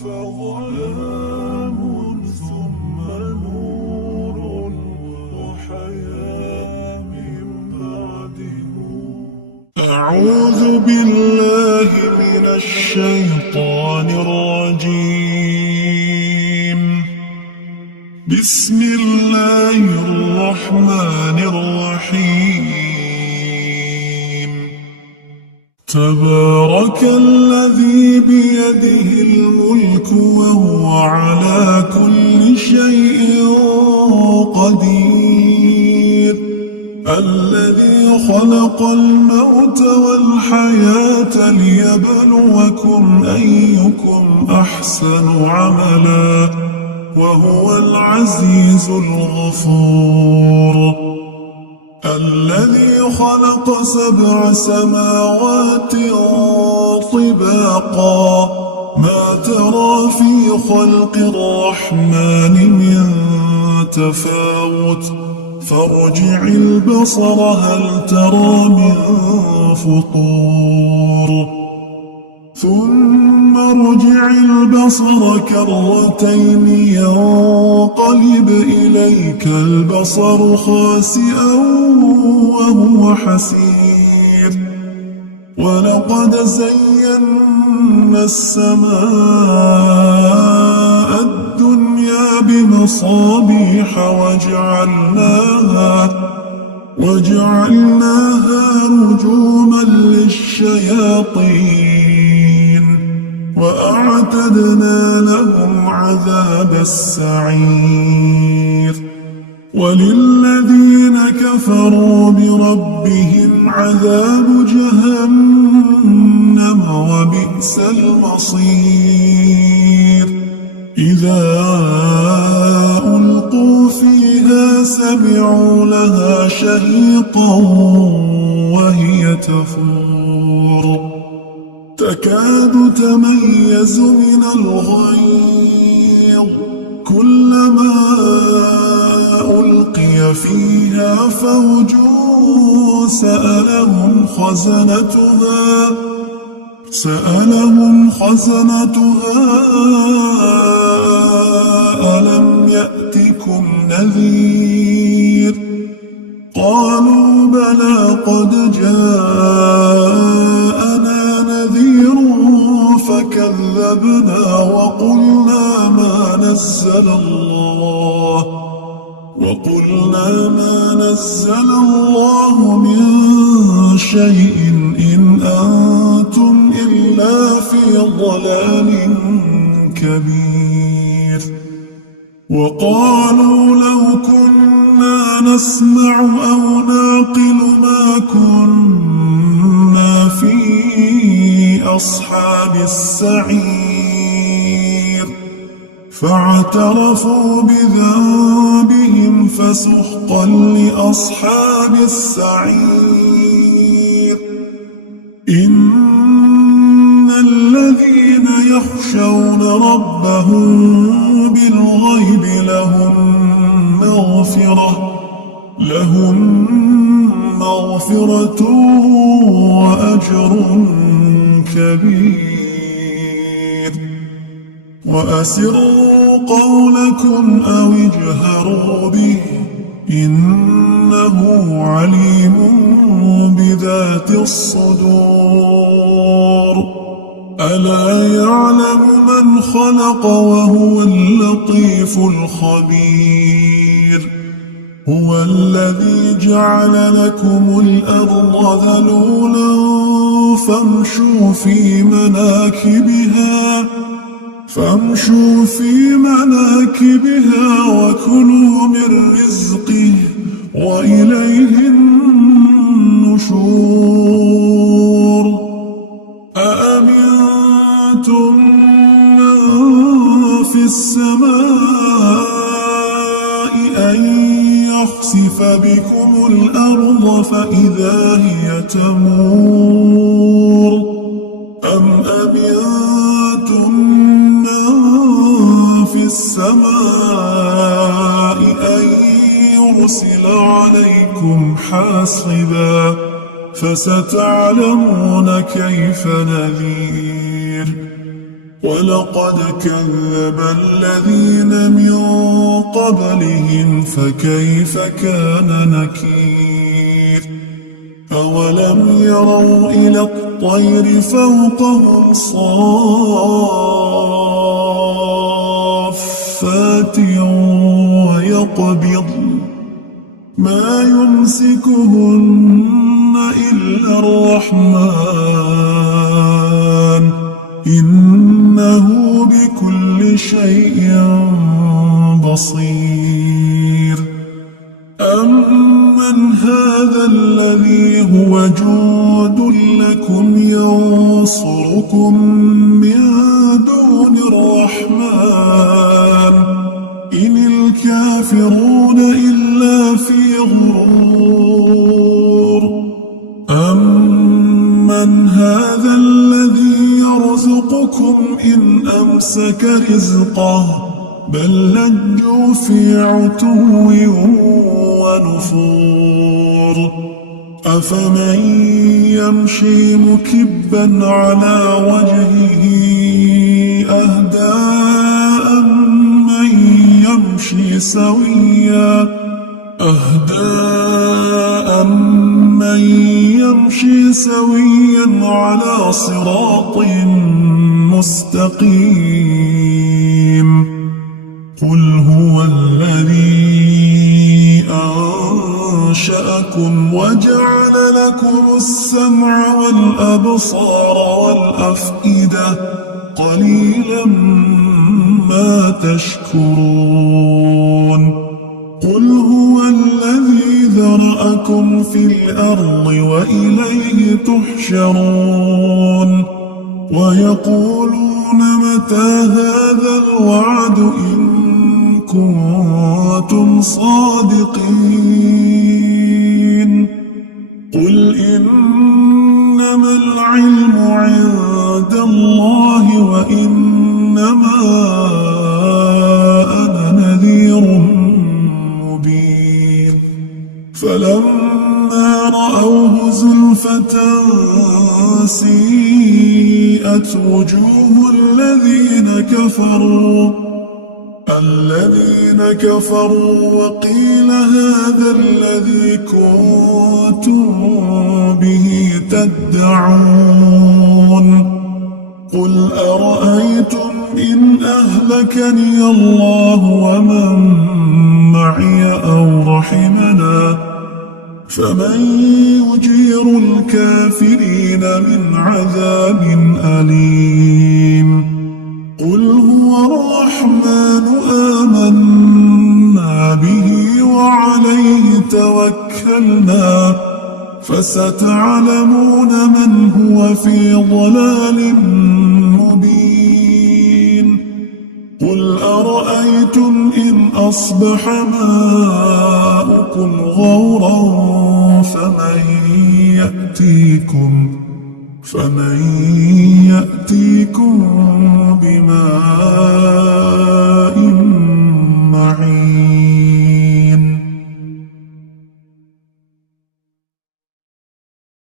فظلام ثم نور وحياة من بعده. أعوذ بالله من الشيطان الرجيم. بسم الله الرحمن الرحيم. تبارك الذي بيده الملك وهو على كل شيء قدير. الذي خلق الموت والحياة ليبلوكم أيكم أحسن عملا وهو العزيز الغفور. الذي خلق 7 سماوات طباقا ما ترى في خلق الرحمن من تفاوت فارجع البصر هل ترى من فطور ثم ارجع البصر كرتين ينقلب إليك البصر خاسئا وهو حسير. ولقد زينا السماء الدنيا بمصابيح وجعلناها رجوما للشياطين وأعتدنا لهم عذاب السعير. وللذين كفروا بربهم عذاب جهنم وبئس المصير. إذا ألقوا فيها سمعوا لها شهيقا وهي تفور تكاد تميز من الغيظ كلما ألقي فيها فوج سألهم خزنتها ألم يأتكم نذير قالوا بلى قد جاءنا نذير فكذبنا وقلنا ما نزل الله من شيء إن أنتم إلا في ضلال كبير. وقالوا لو كنا نسمع أو نعقل ما كنا في أصحاب السعير فاعترفوا بذنبهم فسحقا لأصحاب السعير. إن الذين يخشون ربهم بالغيب لهم مغفرة وأجر كبير. وأسروا قولكم أو اجهروا به إنه عليم بذات الصدور. ألا يعلم من خلق وهو اللطيف الخبير. هو الذي جعل لكم الأرض ذلولا فامشوا في مناكبها وكلوا من رزقه وإليه النشور. أأمنتم من في السماء أن يخسف بكم الأرض فإذا هي تمور أم أمنتم من في السماء أن يرسل عليكم حاصبا فستعلمون كيف نذير. ولقد كذب الذين من قبلهم فكيف كان نكير أولم يروا إلى الطير فوقهم صافات ويقبض ما يمسكهن إلا الرحمن إنه بكل شيء بصير أمن هذا الذي هو جند لكم ينصركم من دون الرحمن إن الكافرون إلا في غرور أمن هذا الذي يرزقكم إن أمسك رزقه بل لجوا في عتو ونفور أفمن يمشي مكبا على وجهه أهدى أمن يمشي سويا على صراط مستقيم قل هو الذي أنشأكم وجعل لكم السمع والأبصار والأفئدة قليلا ما تشكرون قل هو الذي ذرأكم في الأرض وإليه تحشرون ويقولون متى هذا الوعد إن كنتم صادقين قل إنما العلم عند الله وإنما أنا نذير مبين فلما رأوه زلفة سيئت وجوه الذين كفروا وقيل هذا الذي كنتم به تدعون قل أرأيتم إن أهلكني الله ومن معي أو رحمنا فمن يجير الكافرين من عذاب أليم قل هو الرحمن آمنا به وعليه توكلنا فستعلمون من هو في ضلال مبين قل أرأيتم إن أصبح ماؤكم غورا فمن يأتيكم